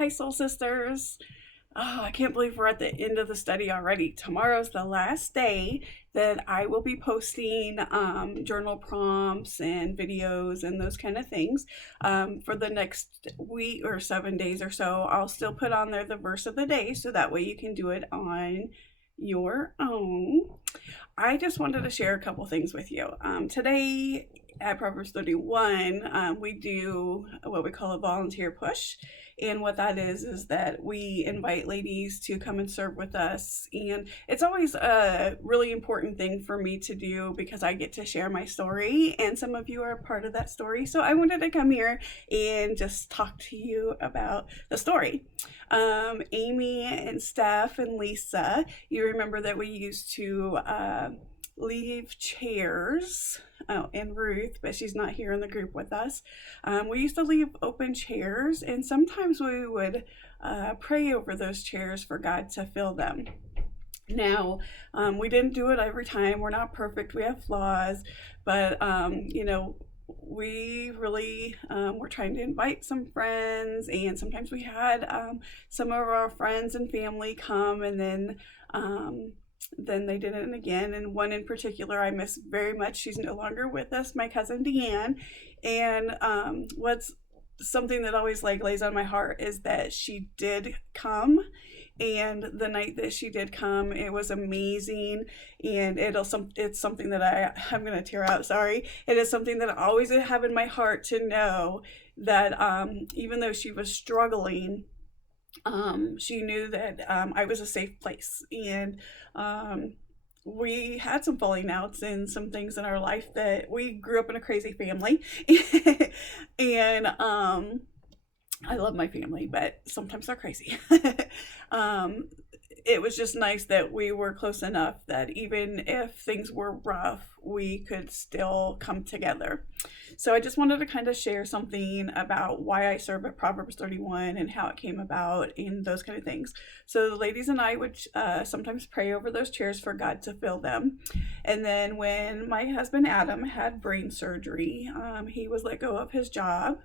Hi, Soul Sisters. Oh, I can't believe we're at the end of the study already. Tomorrow's the last day that I will be posting journal prompts and videos and those kind of things. For the next week or 7 days or so, I'll still put on there the verse of the day so that way you can do it on your own. I just wanted to share a couple things with you. Today at Proverbs 31, we do what we call a volunteer push. And what that is that we invite ladies to come and serve with us. And it's always a really important thing for me to do because I get to share my story, and some of you are a part of that story. So I wanted to come here and just talk to you about the story. Amy and Steph and Lisa, you remember that we used to leave chairs. Oh, and Ruth, but she's not here in the group with us. We used to leave open chairs, and sometimes we would pray over those chairs for God to fill them. Now, we didn't do it every time. We're not perfect. We have flaws, but we really were trying to invite some friends, and sometimes we had some of our friends and family come, and then they did it again. And one in particular I miss very much. She's no longer with us, my cousin Deanne. And what's something that always like lays on my heart is that she did come, and the night that she did come, it was amazing. And it's something that I'm gonna tear out, sorry. It is something that I always have in my heart to know that even though she was struggling, she knew that I was a safe place. And we had some falling outs and some things in our life, that we grew up in a crazy family. And I love my family, but sometimes they're crazy. It was just nice that we were close enough that even if things were rough, we could still come together. So I just wanted to kind of share something about why I serve at Proverbs 31 and how it came about and those kind of things. So the ladies and I would sometimes pray over those chairs for God to fill them. And then when my husband Adam had brain surgery, he was let go of his job.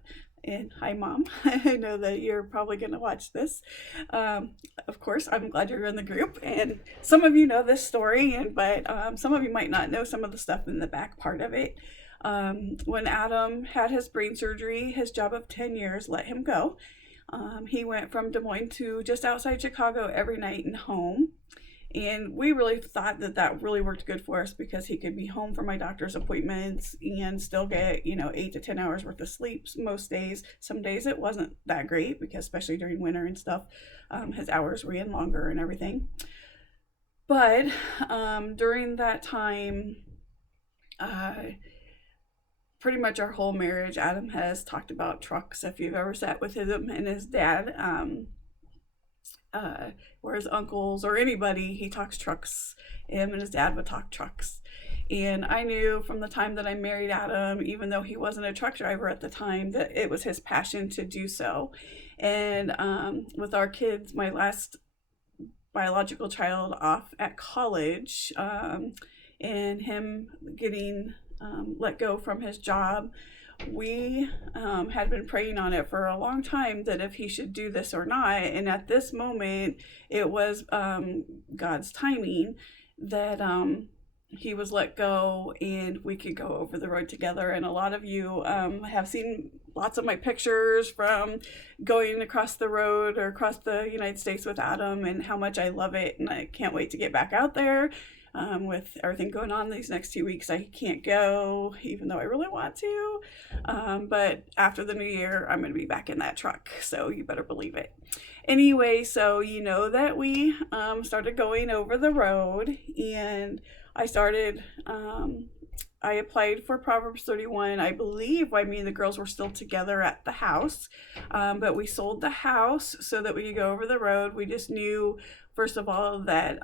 And hi, Mom. I know that you're probably going to watch this. Of course, I'm glad you're in the group. And some of you know this story, but some of you might not know some of the stuff in the back part of it. When Adam had his brain surgery, his job of 10 years let him go. He went from Des Moines to just outside Chicago every night and home. And we really thought that really worked good for us because he could be home for my doctor's appointments and still get, 8 to 10 hours worth of sleep most days. Some days it wasn't that great because especially during winter and stuff, his hours ran longer and everything. But during that time, pretty much our whole marriage, Adam has talked about trucks. If you've ever sat with him and his dad, or his uncles or anybody, he talks trucks. Him and his dad would talk trucks. And I knew from the time that I married Adam, even though he wasn't a truck driver at the time, that it was his passion to do so. And with our kids, my last biological child off at college, and him getting let go from his job, we had been praying on it for a long time, that if he should do this or not. And at this moment, it was God's timing that he was let go and we could go over the road together. And a lot of you have seen lots of my pictures from going across the road or across the United States with Adam, and how much I love it. And I can't wait to get back out there. With everything going on these next 2 weeks, I can't go, even though I really want to. But after the new year, I'm going to be back in that truck, so you better believe it. Anyway, so you know that we started going over the road, and I applied for Proverbs 31. I believe me and the girls were still together at the house, but we sold the house so that we could go over the road. We just knew, first of all, that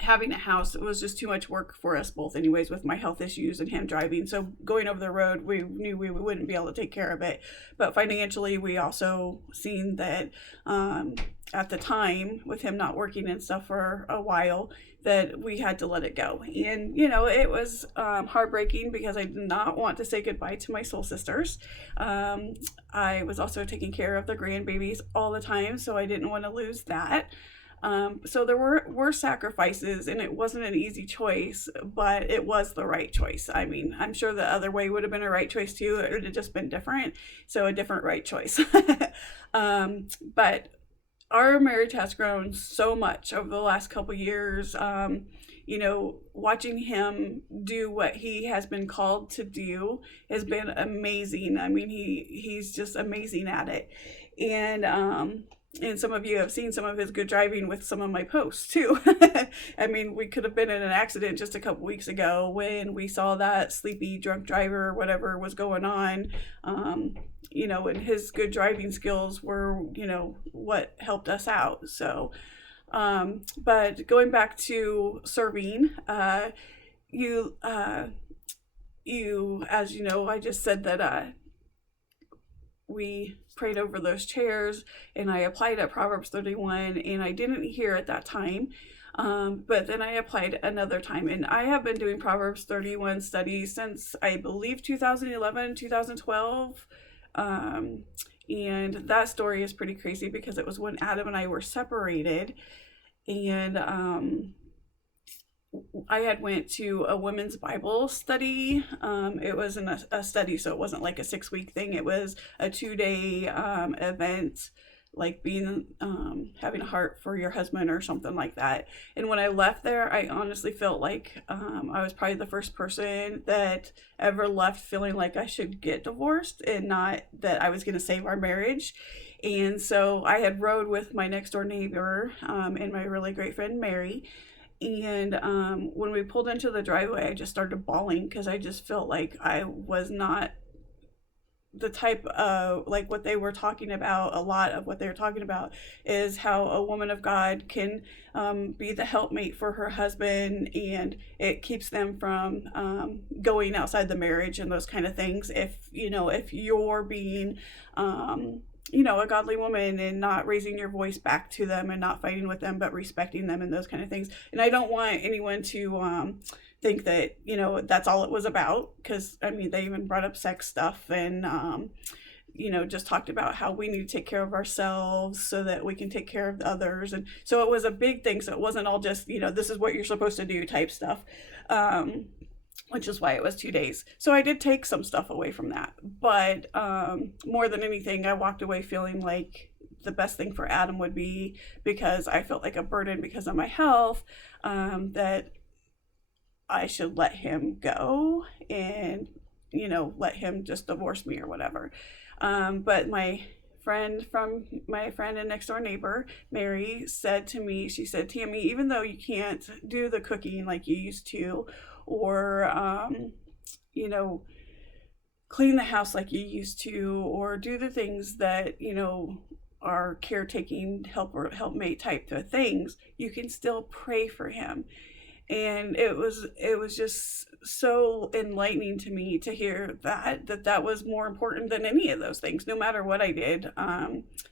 having a house, it was just too much work for us both anyways, with my health issues and him driving. So going over the road, we knew we wouldn't be able to take care of it. But financially, we also seen that at the time, with him not working and stuff for a while, that we had to let it go. And it was heartbreaking, because I did not want to say goodbye to my soul sisters. I was also taking care of the grandbabies all the time, so I didn't want to lose that. So there were sacrifices, and it wasn't an easy choice, but it was the right choice. I mean, I'm sure the other way would have been a right choice too. It would have just been different. So a different right choice. But our marriage has grown so much over the last couple years. Watching him do what he has been called to do has been amazing. I mean, he's just amazing at it. And some of you have seen some of his good driving with some of my posts too. I mean, we could have been in an accident just a couple weeks ago when we saw that sleepy drunk driver or whatever was going on. And his good driving skills were, what helped us out. So, but going back to serving, you, as you know, I just said that, we prayed over those chairs, and I applied at Proverbs 31, and I didn't hear at that time. But then I applied another time, and I have been doing Proverbs 31 studies since, I believe, 2011, 2012. And that story is pretty crazy, because it was when Adam and I were separated, and I had went to a women's Bible study. It wasn't a study, so it wasn't like a 6-week thing. It was a 2-day event, like being having a heart for your husband or something like that. And when I left there, I honestly felt like I was probably the first person that ever left feeling like I should get divorced, and not that I was going to save our marriage. And so I had rode with my next door neighbor and my really great friend Mary. And when we pulled into the driveway, I just started bawling, because I just felt like I was not the type of, like, what they were talking about. A lot of what they were talking about is how a woman of God can be the helpmate for her husband, and it keeps them from going outside the marriage and those kind of things. If you're being a godly woman, and not raising your voice back to them, and not fighting with them, but respecting them, and those kind of things. And I don't want anyone to think that that's all it was about, because I mean, they even brought up sex stuff, and just talked about how we need to take care of ourselves so that we can take care of the others. And so it was a big thing. So it wasn't all just this is what you're supposed to do type stuff. Which is why it was 2 days. So I did take some stuff away from that. But more than anything, I walked away feeling like the best thing for Adam would be, because I felt like a burden because of my health, that I should let him go, and, let him just divorce me or whatever. But my friend and next door neighbor, Mary, said to me, she said, Tammy, even though you can't do the cooking like you used to, or clean the house like you used to, or do the things that are caretaking helpmate type of things, you can still pray for him. And it was just so enlightening to me to hear that was more important than any of those things. No matter what I did,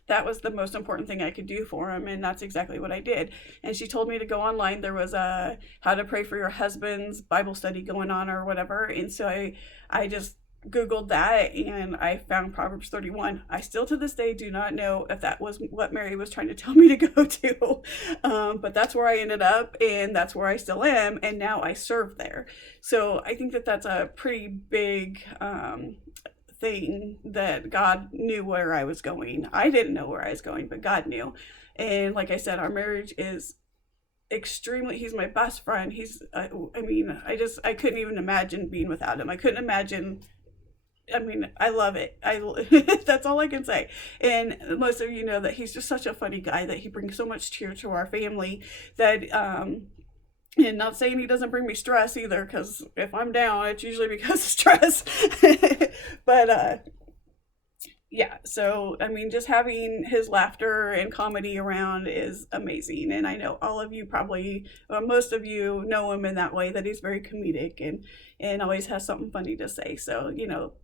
that was the most important thing I could do for him, and that's exactly what I did. And she told me to go online. There was a how to pray for your husband's Bible study going on or whatever, and so I just Googled that, and I found Proverbs 31. I still to this day do not know if that was what Mary was trying to tell me to go to, but that's where I ended up, and that's where I still am, and now I serve there. So I think that that's a pretty big thing, that God knew where I was going. I didn't know where I was going, but God knew. And like I said, our marriage is extremely, he's my best friend. I couldn't even imagine being without him. I couldn't imagine. I love it. That's all I can say. And most of you know that he's just such a funny guy, that he brings so much cheer to our family, that and not saying he doesn't bring me stress either, because if I'm down, it's usually because of stress. But Yeah, so I mean, just having his laughter and comedy around is amazing. And I know all of you probably, most of you know him in that way, that he's very comedic and always has something funny to say. So,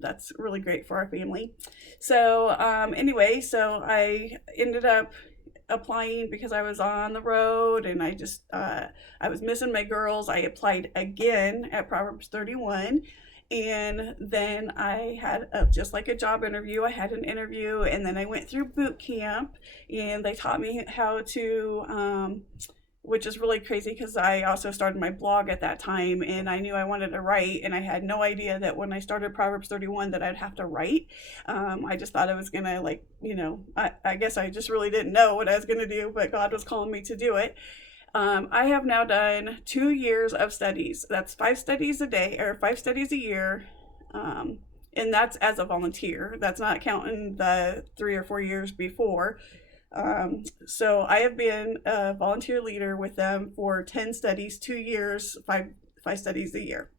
that's really great for our family. So, anyway, so I ended up applying because I was on the road and I was missing my girls. I applied again at Proverbs 31, and then I had just like a job interview. I had an interview, and then I went through boot camp, and they taught me how to, which is really crazy because I also started my blog at that time, and I knew I wanted to write, and I had no idea that when I started Proverbs 31 that I'd have to write. I just thought I was gonna, like, I guess I just really didn't know what I was gonna do, but God was calling me to do it. I have now done 2 years of studies. That's 5 studies a day, or 5 studies a year. And that's as a volunteer. That's not counting the 3 or 4 years before. So I have been a volunteer leader with them for 10 studies, 2 years, five studies a year.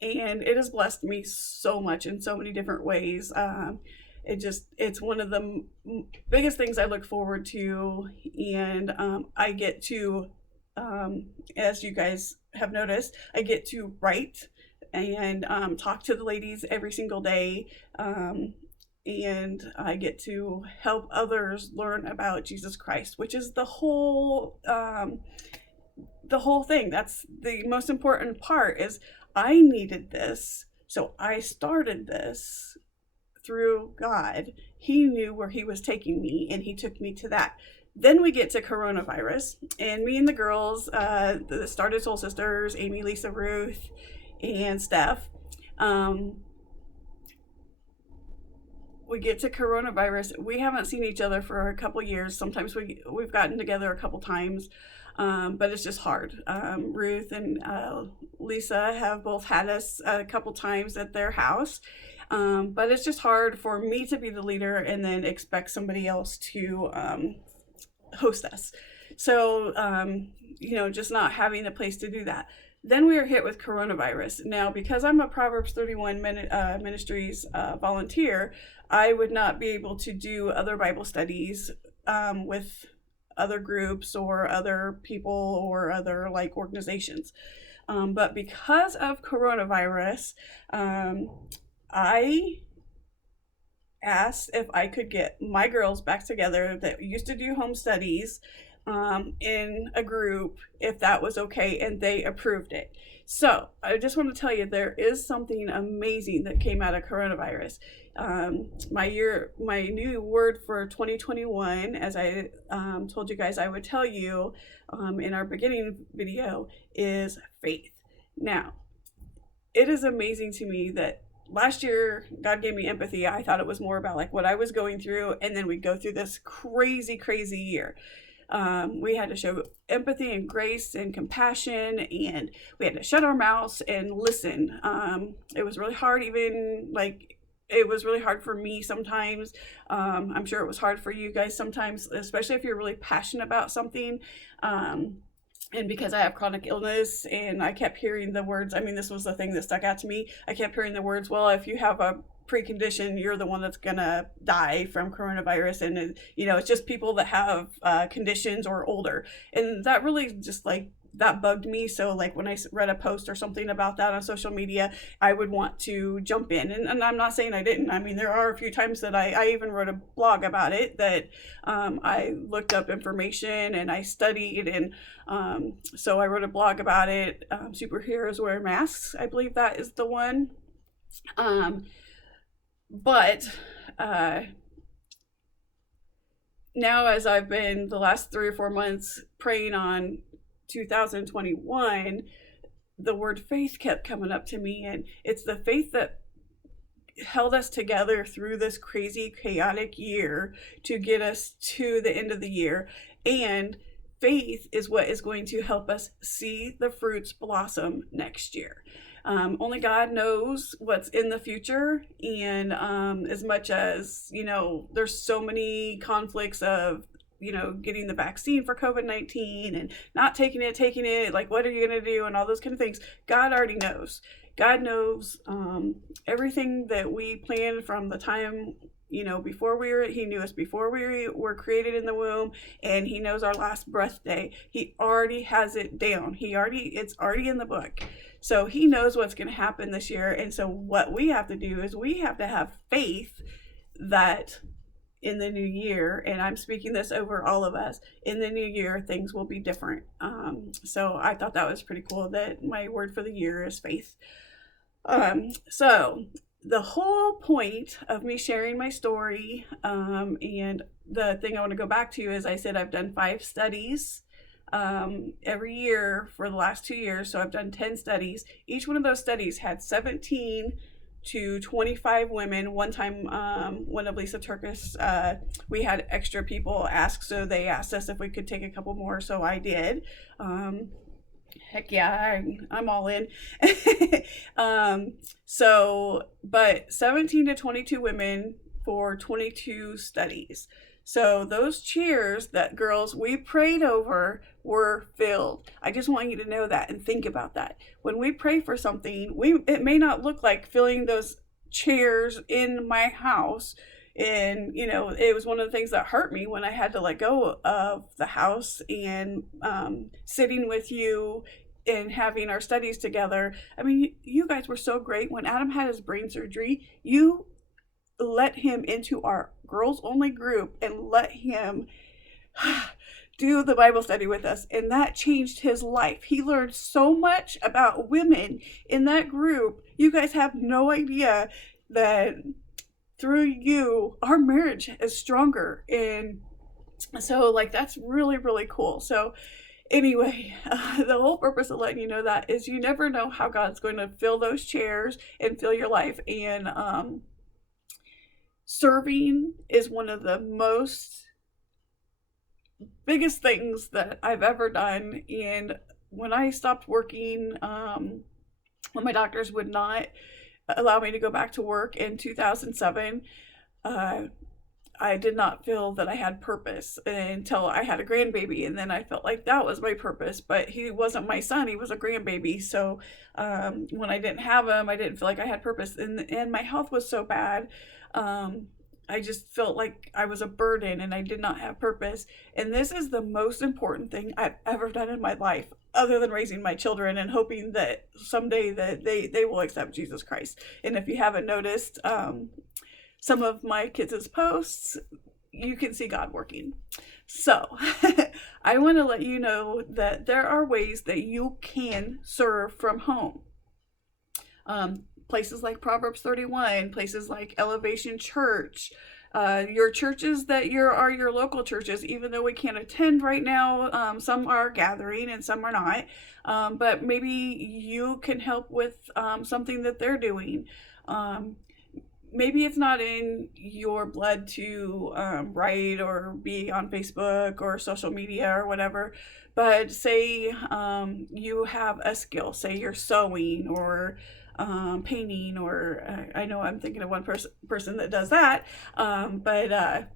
And it has blessed me so much in so many different ways. It's one of the biggest things I look forward to. And I get to, as you guys have noticed, I get to write and talk to the ladies every single day. And I get to help others learn about Jesus Christ, which is the whole thing. That's the most important part. Is I needed this, so I started this through God. He knew where he was taking me, and he took me to that. Then we get to coronavirus, and me and the girls that started Soul Sisters, Amy, Lisa, Ruth, and Steph. We get to coronavirus. We haven't seen each other for a couple years. Sometimes we've gotten together a couple times, but it's just hard. Ruth and Lisa have both had us a couple times at their house, but it's just hard for me to be the leader and then expect somebody else to host us. So, just not having a place to do that. Then we are hit with coronavirus. Now, because I'm a Proverbs 31 Ministries volunteer, I would not be able to do other Bible studies with other groups or other people or other organizations. But because of coronavirus, I asked if I could get my girls back together that used to do home studies in a group, if that was okay, and they approved it. So I just want to tell you, there is something amazing that came out of coronavirus. My new word for 2021, as I told you guys I would tell you in our beginning video, is faith. Now, it is amazing to me that last year God gave me empathy. I thought it was more about what I was going through, and then we go through this crazy year. We had to show empathy and grace and compassion, and we had to shut our mouths and listen. It was really hard, it was really hard for me sometimes. I'm sure it was hard for you guys sometimes, especially if you're really passionate about something. And because I have chronic illness, and I kept hearing the words, this was the thing that stuck out to me. I kept hearing the words, well, if you have a precondition, you're the one that's gonna die from coronavirus. And it's just people that have conditions or older. And that really just that bugged me. So when I read a post or something about that on social media, I would want to jump in. And I'm not saying I didn't. There are a few times that I even wrote a blog about it, that I looked up information and I studied. And so I wrote a blog about it. Superheroes Wear Masks, I believe that is the one. But now, as I've been the last 3 or 4 months praying on 2021, the word faith kept coming up to me, and it's the faith that held us together through this crazy, chaotic year to get us to the end of the year. And faith is what is going to help us see the fruits blossom next year. Only God knows what's in the future, and as much as there's so many conflicts of getting the vaccine for COVID-19 and not taking it, what are you going to do, and all those kind of things. God already knows. God knows everything that we planned from the time, before he knew us before we were created in the womb, and he knows our last breath day. He already has it down. It's already in the book. So he knows what's going to happen this year. And so what we have to do is we have to have faith that in the new year, and I'm speaking this over all of us, in the new year, things will be different. So I thought that was pretty cool that my word for the year is faith. So the whole point of me sharing my story, and the thing I want to go back to is I said I've done 5 studies every year for the last 2 years. So I've done 10 studies. Each one of those studies had 17 to 25 women. One time, one of Lisa Turkis, we had extra people ask, so they asked us if we could take a couple more, so I did. Heck yeah, I'm all in. But 17 to 22 women for 22 studies. So those chairs that girls we prayed over were filled. I just want you to know that and think about that. When we pray for something, it may not look like filling those chairs in my house. And, it was one of the things that hurt me when I had to let go of the house and sitting with you and having our studies together. I mean, you guys were so great. When Adam had his brain surgery, you let him into our girls only group and let him do the Bible study with us, and that changed his life. He learned so much about women in that group. You guys have no idea that through you our marriage is stronger. And so that's really, really cool. So anyway, the whole purpose of letting you know that is you never know how God's going to fill those chairs and fill your life. And serving is one of the biggest things that I've ever done. And when I stopped working, when my doctors would not allow me to go back to work in 2007, I did not feel that I had purpose until I had a grandbaby, and then I felt like that was my purpose. But he wasn't my son, he was a grandbaby. So when I didn't have him, I didn't feel like I had purpose, and my health was so bad. I just felt like I was a burden and I did not have purpose. And this is the most important thing I've ever done in my life, other than raising my children and hoping that someday that they will accept Jesus Christ. And if you haven't noticed, some of my kids' posts, you can see God working. So I want to let you know that there are ways that you can serve from home. Places like Proverbs 31, places like Elevation Church, your churches that are your local churches, even though we can't attend right now. Some are gathering and some are not. But maybe you can help with something that they're doing. Maybe it's not in your blood to write or be on Facebook or social media or whatever, but say you have a skill, say you're sewing or painting, or I know I'm thinking of one person that does that, but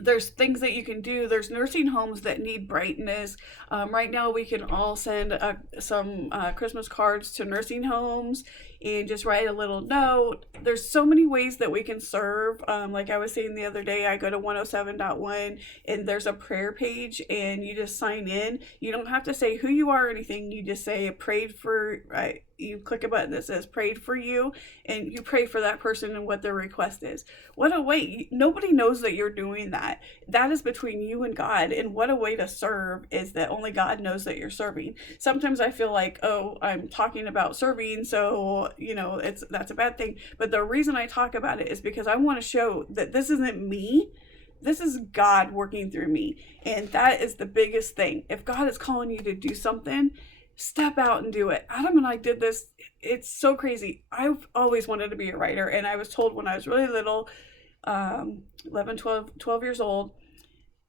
there's things that you can do. There's nursing homes that need brightness. Right now we can all send some Christmas cards to nursing homes and just write a little note. There's so many ways that we can serve. Like I was saying the other day, I go to 107.1 and there's a prayer page and you just sign in. You don't have to say who you are or anything. You just say prayed for, right? You click a button that says prayed for you, and you pray for that person and what their request is. What a way. Nobody knows that you're doing that. That is between you and God. And what a way to serve is that only God knows that you're serving. Sometimes I feel like, oh, I'm talking about serving, so that's a bad thing. But the reason I talk about it is because I want to show that this isn't me. This is God working through me. And that is the biggest thing. If God is calling you to do something, step out and do it. Adam and I did this. It's so crazy. I've always wanted to be a writer, and I was told when I was really little, 11, 12 years old,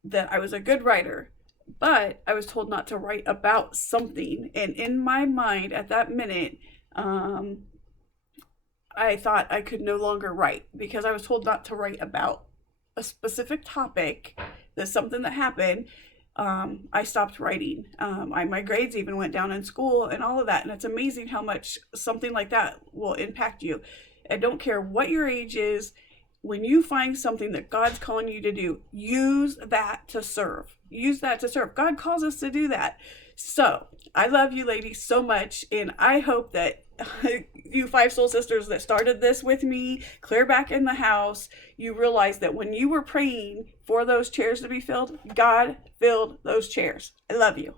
that I was a good writer, but I was told not to write about something. And in my mind at that minute, I thought I could no longer write because I was told not to write about a specific topic. That's something that happened. I stopped writing. My grades even went down in school and all of that. And it's amazing how much something like that will impact you. I don't care what your age is. When you find something that God's calling you to do, use that to serve. Use that to serve. God calls us to do that. So I love you ladies so much. And I hope that you 5 soul sisters that started this with me, clear back in the house, you realize that when you were praying for those chairs to be filled, God filled those chairs. I love you.